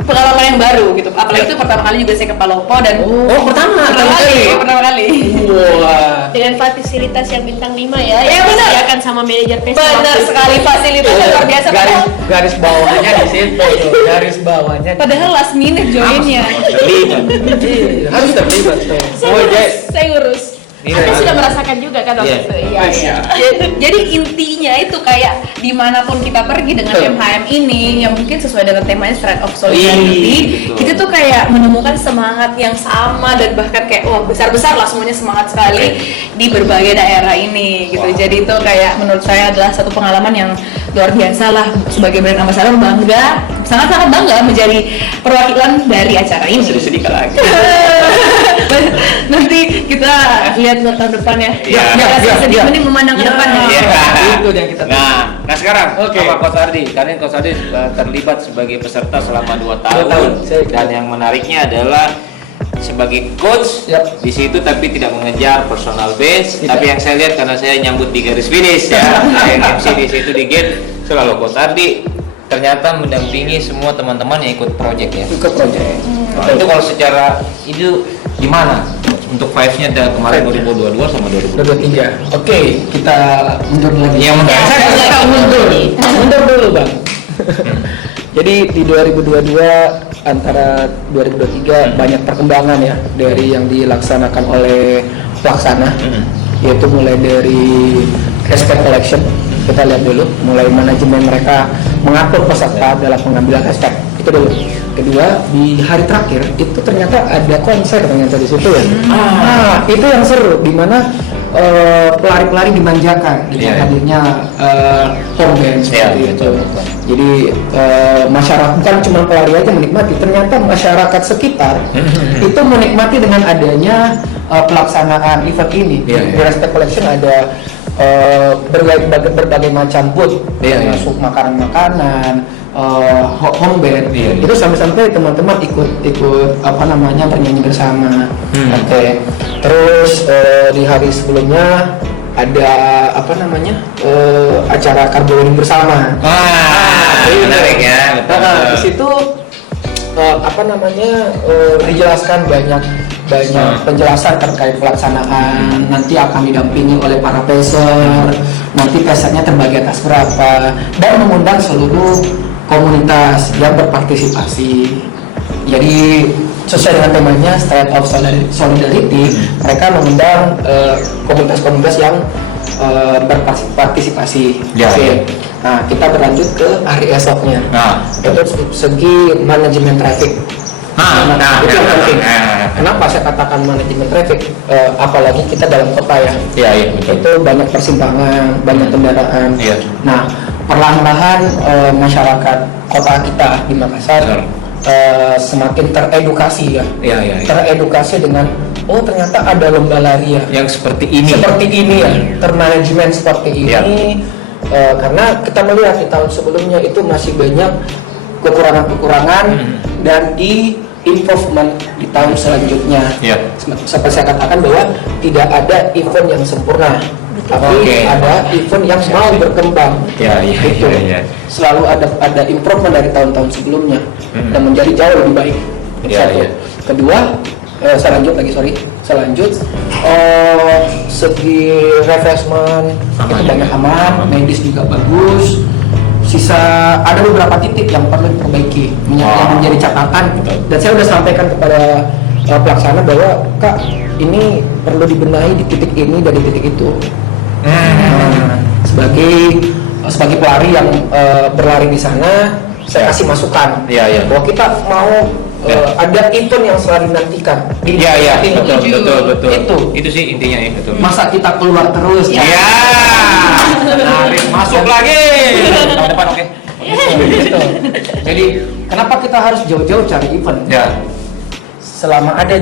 pengalaman yang baru gitu. Apalagi itu pertama kali juga saya ke Palopo dan pertama kali. Wah. Dengan fasilitas yang bintang 5 ya, Iya, yang benar. disediakan sama manajer PES. Benar sekali, fasilitasnya luar biasa. Garis bawahnya di situ. Garis bawahnya. Padahal last minute joinnya. Terlibat. Iya, harus terlibat tuh. Saya urus. Iya. Anda sudah merasakan juga kan waktu Iya. itu? Iya. Iya. Jadi intinya itu kayak dimanapun kita pergi dengan MHM ini yang mungkin sesuai dengan temanya Stride of Solidarity, Betul. kita tuh kayak menemukan semangat yang sama dan bahkan kayak wah besar-besar lah semuanya semangat sekali di berbagai daerah ini gitu. Wow. Jadi itu kayak menurut saya adalah satu pengalaman yang luar biasa lah. Sebagai brand ambassador bangga, sangat-sangat bangga menjadi perwakilan dari acara ini. Sedih-sedih lagi. Nanti kita lihat tahun depan ya. Iya. Jangan sedih, mending memandang ke depan ya. Iya. Itu yang kita Nah sekarang Oke. sama Coach Ardi. Karena Coach Ardi terlibat sebagai peserta selama 2 tahun. tahun. Dan yang menariknya adalah sebagai coach Yap. di situ tapi tidak mengejar personal base. Tidak. Tapi yang saya lihat karena saya nyambut di garis finish ya, saya MC di situ di gate selalu Coach Ardi ternyata mendampingi semua teman-teman yang ikut project ya. Ikut project. Nah, itu kalau secara itu gimana untuk vibes-nya dari kemarin 2022 sama 2023? 2023. Oke, kita mundur lagi. Yang menarik Ya, Saya mundur dulu, Bang. Jadi di 2022 antara 2023 banyak perkembangan ya dari yang dilaksanakan oleh pelaksana, yaitu mulai dari respect collection. Kita lihat dulu mulai manajemen mereka mengatur peserta dalam pengambilan respect itu dulu. Kedua, di hari terakhir itu ternyata ada konser ternyata di situ ya. Nah, itu yang seru, di mana pelari-pelari dimanjakan dengan hadirnya home band seperti itu. Jadi masyarakat bukan cuma pelari aja menikmati, ternyata masyarakat sekitar itu menikmati dengan adanya pelaksanaan event ini. Di Respect Collection ada berbagai macam booth, termasuk makanan-makanan, home band. Itu sampai-sampai teman-teman ikut apa namanya bernyanyi bersama. Oke. Terus di hari sebelumnya ada apa namanya acara carpooling bersama. Menarik ya. Di situ apa namanya dijelaskan banyak penjelasan terkait pelaksanaan, nanti akan didampingi oleh para peser, nanti pesernya terbagi atas berapa, dan mengundang seluruh komunitas yang berpartisipasi. Jadi sesuai dengan temanya Strength of Solidarity, mereka mengundang komunitas-komunitas yang berpartisipasi. Nah, kita berlanjut ke hari esoknya. Itu segi manajemen traffic. Itu yang penting. Kenapa saya katakan manajemen traffic? Apalagi kita dalam kota ya. Itu banyak persimpangan, banyak kendaraan. Nah, perlahan-lahan masyarakat kota kita di Makassar semakin teredukasi ya. Teredukasi dengan ternyata ada lomba lari ya. Yang seperti ini. Ya, termanajemen seperti ini. Karena kita melihat di tahun sebelumnya itu masih banyak kekurangan-kekurangan dan di improvement di tahun selanjutnya. Seperti saya katakan bahwa tidak ada event yang sempurna, tapi ada event yang mau berkembang. Selalu ada improvement dari tahun-tahun sebelumnya dan menjadi jauh lebih baik. Satu. Kedua, selanjut segi refreshment itu banyak aman, medis juga bagus. Sisa ada beberapa titik yang perlu diperbaiki, yang menjadi catatan. Dan saya sudah sampaikan kepada pelaksana bahwa Kak, ini perlu dibenahi di titik ini dan di titik itu. Sebagai pelari yang berlari di sana, saya kasih masukan bahwa kita mau ada event yang selalu dinantikan. Betul. Itu sih intinya ya. Masa kita keluar terus? Menarik. Masuk lagi. Tahun depan oke. Jadi kenapa kita harus jauh-jauh cari event? Selama ada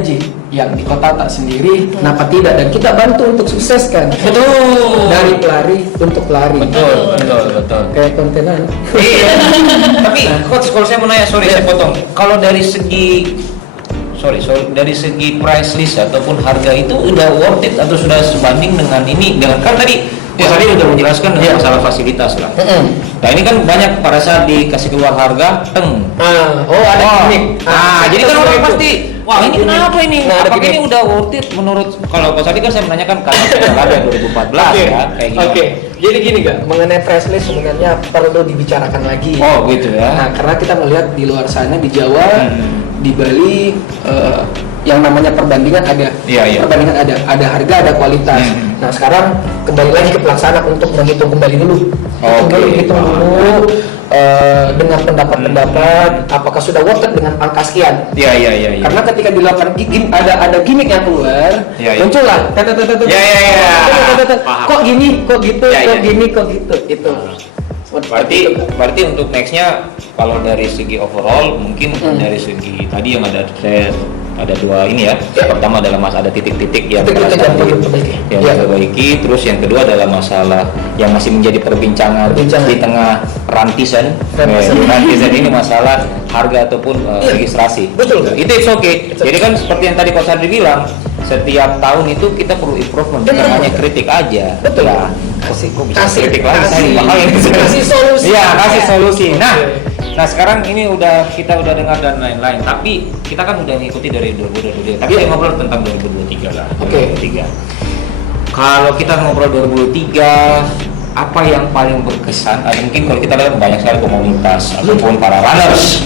yang di kota tak sendiri, kenapa tidak? Dan kita bantu untuk sukseskan. Dari pelari untuk pelari. Betul. Kayak kontenan. Tapi coach, kalau saya mau nanya, saya potong. Kalau dari segi dari segi price list ataupun harga itu udah worth it atau sudah sebanding dengan ini? Dengan kan tadi tadi udah menjelaskan dengan masalah fasilitas lah. Nah ini kan banyak pada saat dikasih keluar harga, ada gimmick. Jadi kan orang pasti, wah ini kenapa ini? Apakah gimmick. ini udah worth it menurut? Kalau tadi kan saya menanyakan karena sudah ada 2014 ya, kayak gimana? Jadi gini Kak, mengenai price list sebenarnya perlu dibicarakan lagi. Gitu ya. Nah, karena kita melihat di luar sana di Jawa, di Bali, yang namanya perbandingan ada. Perbandingan ada harga, ada kualitas. Nah, sekarang kembali lagi ke pelaksana untuk menghitung kembali dulu. Hitung dulu dengan pendapat apakah sudah worth it dengan angka sekian. Karena ketika dilakukan ada gimmick yang keluar, muncullah kok gini, kok gitu, kok gini, kok gitu. Itu. Berarti untuk nextnya kalau dari segi overall mungkin dari segi tadi yang ada dua ini ya. Pertama adalah ada titik-titik yang diperbaiki. Terus yang kedua adalah masalah yang masih menjadi perbincangan di tengah rantisan. Rantisan ini masalah harga ataupun registrasi. Betul. Itu it's okay. Jadi kan seperti yang tadi Coach Adri bilang, setiap tahun itu kita perlu improvement, bukan hanya kritik aja. Betul. Kasih kritik lagi. Kasih solusi. Kasih solusi. Nah sekarang ini kita udah dengar dan lain-lain, tapi kita kan udah ngikuti dari 2022. Tapi kita ngobrol tentang 2023 lah. 2023. Kalau kita ngobrol 2023, apa yang paling berkesan? Ada mungkin kalau kita lihat banyak sekali komunitas ataupun para runners.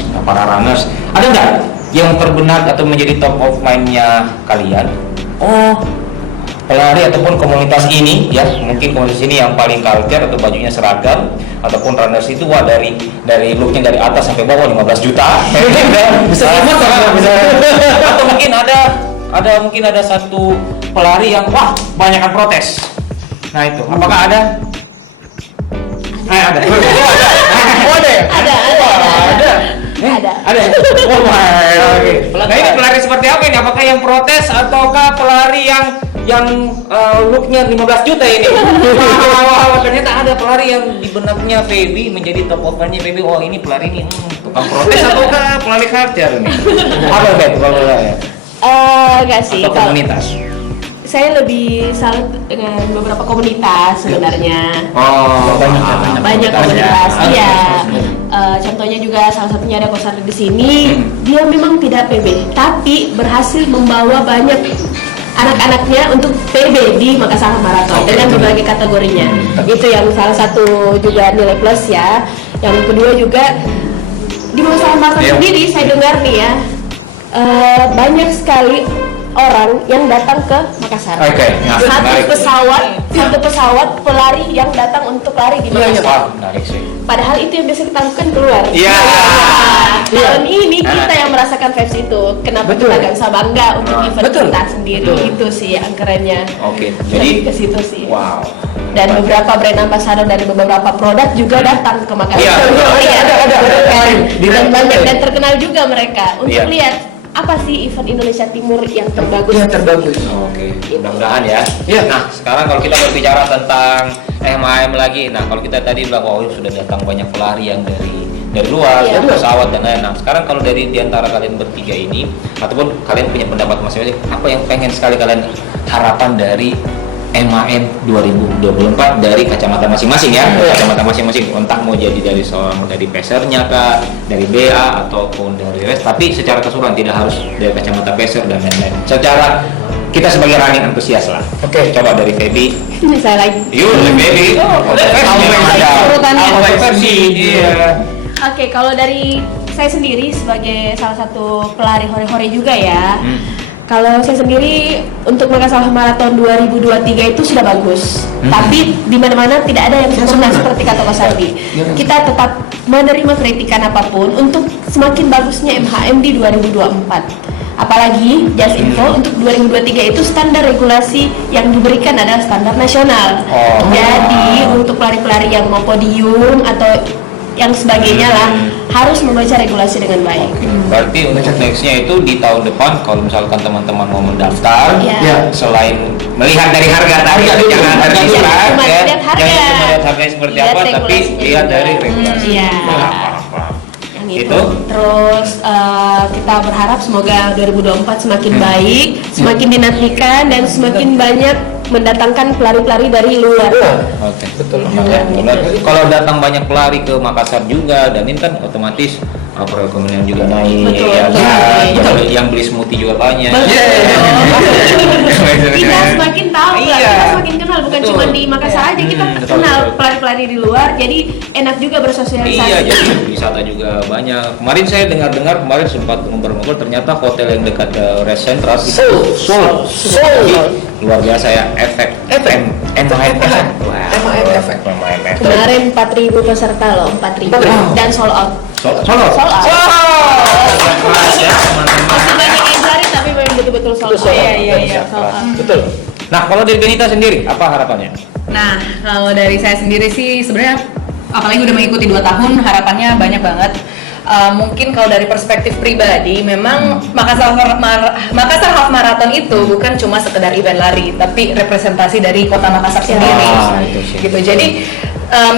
Ada nggak yang terbenak atau menjadi top of mind-nya kalian? pelari ataupun komunitas ini ya, mungkin komunitas ini yang paling culture atau bajunya seragam ataupun runners itu wah dari looknya dari atas sampai bawah 15 juta bisa atau mungkin ada satu pelari yang wah banyakan protes. Nah itu apakah ada? Ada. Oh, ada. Ada. Oh my. Oke. Nah ini pelari seperti apa ini? Apakah yang protes ataukah pelari yang looknya 15 juta ini? Wah, ternyata ada pelari yang di benaknya Feby menjadi top of mind-nya Feby. Oh ini pelari ini tukang protes ataukah pelari culture ini? Apa Feby kalau ya? Enggak sih. Atau komunitas? Saya lebih salut dengan beberapa komunitas sebenarnya. Oh, banyak komunitas. Iya. Contohnya juga salah satunya ada Kosar di sini. Dia memang tidak PB, tapi berhasil membawa banyak anak-anaknya untuk PB di Makassar Marathon dengan berbagai kategorinya. Itu yang salah satu juga nilai plus ya. Yang kedua juga di Makassar Marathon sendiri saya dengar nih ya, banyak sekali orang yang datang ke Makassar. Satu pesawat pelari yang datang untuk lari di Makassar. Padahal itu yang biasa kita lakukan keluar. Iya. Tahun ini kita yang merasakan vibes itu. Kenapa kita nggak bisa bangga untuk event kita sendiri? Itu sih yang kerennya. Oke. Jadi ke situ sih. Wow. Dan beberapa brand ambassador dari beberapa produk juga datang ke Makassar. Iya. Ada. Dan banyak dan terkenal juga mereka untuk lihat apa sih event Indonesia Timur yang terbagus? Yang terbagus. Oke, mudah-mudahan ya. Nah, sekarang kalau kita berbicara tentang MHM lagi, nah kalau kita tadi bilang oh sudah datang banyak pelari yang dari luar, dari pesawat dan lain-lain. Nah, sekarang kalau dari diantara kalian bertiga ini, ataupun kalian punya pendapat masing-masing, apa yang pengen sekali kalian harapan dari MHM 2024 dari kacamata masing-masing ya, kacamata masing-masing, entah mau jadi dari seorang dari pesernya kah, dari BA ataupun dari RES, tapi secara keseluruhan tidak harus dari kacamata peser dan lain-lain. Secara kita sebagai running antusias lah. Oke, coba dari Feby. Ini saya lagi. Yuk, Feby. Oke, kalau dari saya sendiri sebagai salah satu pelari hore-hore juga ya. Kalau saya sendiri untuk Makassar Marathon 2023 itu sudah bagus, tapi di mana-mana tidak ada yang sempurna seperti kata Mas Ardi. Kita tetap menerima kritikan apapun untuk semakin bagusnya MHM di 2024. Apalagi just info untuk 2023 itu standar regulasi yang diberikan adalah standar nasional. Jadi untuk pelari-pelari yang mau podium atau yang sebagainya lah harus membaca regulasi dengan baik. Berarti untuk nextnya itu di tahun depan kalau misalkan teman-teman mau mendaftar, selain melihat dari harga tadi, jangan harga murah, jangan cuma lihat harganya seperti apa, tapi lihat dari regulasi. Itu. Terus kita berharap semoga 2024 semakin baik, semakin dinantikan dan semakin banyak mendatangkan pelari-pelari dari luar. Oke, betul. Kalau datang banyak pelari ke Makassar juga, dan ini kan otomatis perekonomian juga naik. Yang beli smoothie juga banyak. Kita semakin tahu lah, kita semakin kenal, bukan cuma di Makassar aja, kita kenal pelari-pelari di luar, jadi enak juga bersosialisasi. Iya, jadi wisata juga banyak. Kemarin saya dengar kemarin sempat ngobrol-ngobrol, ternyata hotel yang dekat Rest Central itu Soul. Luar biasa ya, efek MHM efek. Kemarin 4.000 peserta loh, 4.000 dan sold out. Sold out. Ya, teman-teman. Masih banyak yang cari tapi memang betul-betul sold out. Iya. Betul. Nah, kalau dari Benita sendiri, apa harapannya? Nah, kalau dari saya sendiri sih sebenarnya apalagi udah mengikuti 2 tahun, harapannya banyak banget. Mungkin kalau dari perspektif pribadi, memang Makassar Half Marathon itu bukan cuma sekedar event lari, tapi representasi dari kota Makassar sendiri. Gitu. Jadi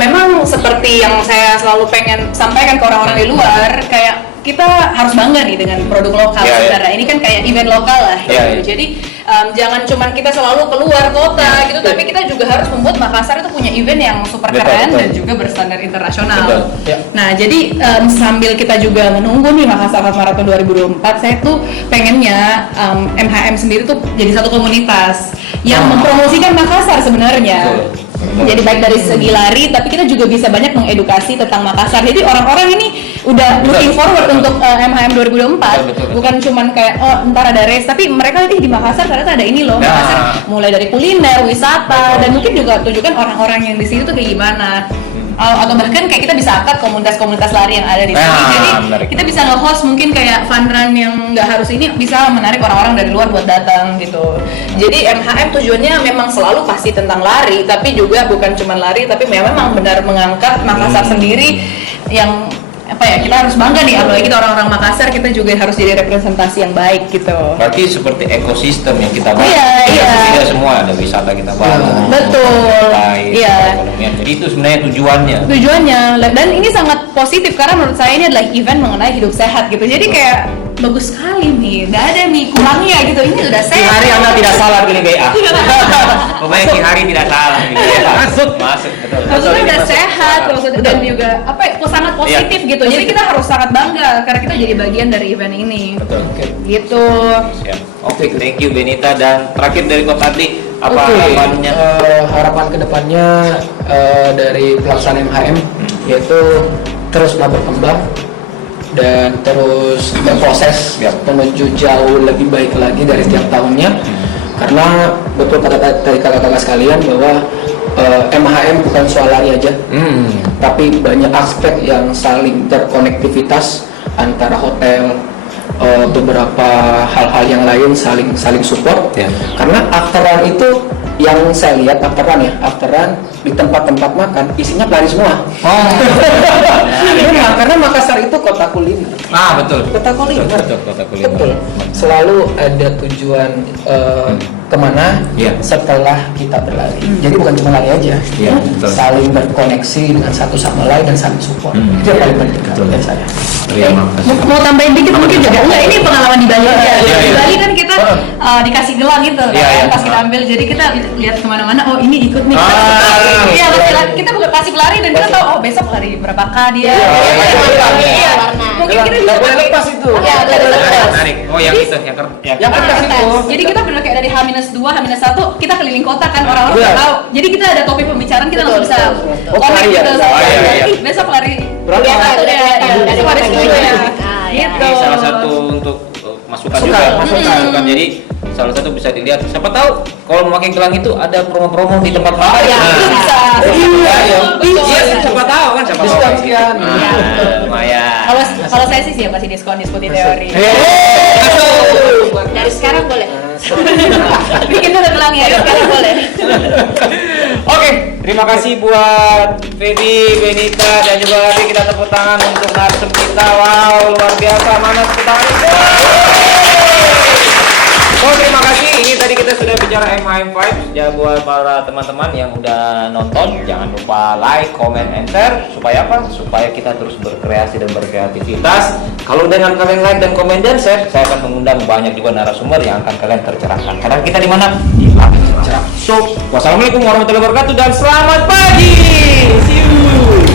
memang seperti yang saya selalu pengen sampaikan ke orang-orang di luar, kayak kita harus bangga nih dengan produk lokal sebenarnya. Ini kan kayak event lokal lah. Jadi jangan cuman kita selalu keluar kota gitu, tapi kita juga harus membuat Makassar itu punya event yang super keren dan juga berstandar internasional. Nah, jadi sambil kita juga menunggu nih Makassar Half Marathon 2024, saya tuh pengennya MHM sendiri tuh jadi satu komunitas yang mempromosikan Makassar sebenarnya. Jadi baik dari segi lari, tapi kita juga bisa banyak mengedukasi tentang Makassar. Jadi orang-orang ini udah looking forward untuk MHM 2024. Betul. Bukan cuman kayak oh ntar ada race, tapi mereka nanti di Makassar ternyata ada ini loh. Nah. Makassar mulai dari kuliner, wisata, dan mungkin juga tunjukkan orang-orang yang di sini tuh kayak gimana. Atau bahkan kayak kita bisa angkat komunitas-komunitas lari yang ada di sini. Jadi menarik. kita bisa nge-host mungkin kayak fun run yang nggak harus ini, bisa menarik orang-orang dari luar buat datang gitu. Jadi MHM tujuannya memang selalu pasti tentang lari, tapi juga bukan cuma lari, tapi memang benar mengangkat Makassar sendiri yang apa ya, kita harus bangga nih, apalagi kita orang-orang Makassar, kita juga harus jadi representasi yang baik gitu. Berarti seperti ekosistem yang kita bangun. Iya. Tidak semua ada wisata kita bangun. Betul. Iya. Jadi itu sebenarnya tujuannya. Dan ini sangat positif karena menurut saya ini adalah event mengenai hidup sehat gitu. Jadi kayak bagus sekali nih, nggak ada nih kurangnya gitu. Ini udah Ki sehat. Hari Anda tidak salah pilih BA. Pokoknya Ki Hari tidak salah gitu ya. Masuk betul. Maksudnya Ini udah masuk sehat, akal. maksudnya dan juga apa ya, sangat positif gitu. Jadi kita harus sangat bangga karena kita jadi bagian dari event ini. Betul. Gitu. Siap. Oke, thank you Benita, dan terakhir dari Kota Adli apa Oke, harapannya? harapan kedepannya dari pelaksanaan MHM yaitu teruslah berkembang dan terus berproses menuju jauh lebih baik lagi dari setiap tahunnya. Karena betul kata tadi kakak-kakak sekalian bahwa MHM bukan soal lari aja, tapi banyak aspek yang saling terkonektivitas antara hotel, beberapa hal-hal yang lain saling support. Karena afteran itu yang saya lihat afteran di tempat-tempat makan isinya pelari semua. Memang karena Makassar itu kota kuliner. Betul. Kota kuliner. Betul, kota kuliner. Betul. Selalu ada tujuan kemana setelah kita berlari. Jadi bukan cuma lari aja, betul. saling berkoneksi dengan satu sama lain dan saling support. Itu yang paling penting buat saya. Terima kasih. Mau tambahin dikit mungkin juga. Enggak, ini pengalaman di Bali aja. Iya. Di Bali kan kita dikasih gelang gitu kan, pas kita ambil. Jadi kita lihat kemana-mana, oh ini ikut nih. Iya, kita bukan kasih pelari dan kita tahu oh besok lari berapa K dia. Iya, mungkin kita bisa boleh pakai- lepas itu. Iya, boleh lepas. Menarik. Oh, yang itu yang kertas itu. Jadi kita benar kayak dari H-2, H-1 kita keliling kota kan, orang-orang Iya. nggak tahu. Jadi kita ada topik pembicaraan, kita langsung bisa Oh, connect lari ya? gitu sama Oh, iya. Ih, besok lari Berapa? Iya, satu deh, besok lari 10 ya. Gitu. Ini salah satu untuk masukan Masukan, juga. masukan. Jadi salah satu bisa dilihat. Siapa tahu kalau memakai gelang itu ada promo-promo di tempat makan. Iya, itu bisa. Iya, Betul. iya, siapa tahu kan, siapa tahu. Diskon sekian. Lumayan. Kalau saya sih siap kasih diskon di Sputi Teori. Dari sekarang boleh. Bikin dulu gelang ya, sekarang boleh. Oke, terima kasih buat Feby, Benita, dan juga Adi. Kita tepuk tangan untuk narsum kita. Wow, luar biasa. Mana tepuk tangan itu? Oh, terima kasih. Ini tadi kita sudah bicara MHM Vibes. Ya, buat para teman-teman yang udah nonton, jangan lupa like, comment, and share. Supaya apa? Supaya kita terus berkreasi dan berkreativitas. Kalau dengan kalian like dan komen dan share, saya akan mengundang banyak juga narasumber yang akan kalian tercerahkan. Karena kita di mana? Di Pagi Cerah. So, wassalamualaikum warahmatullahi wabarakatuh dan selamat pagi. See you.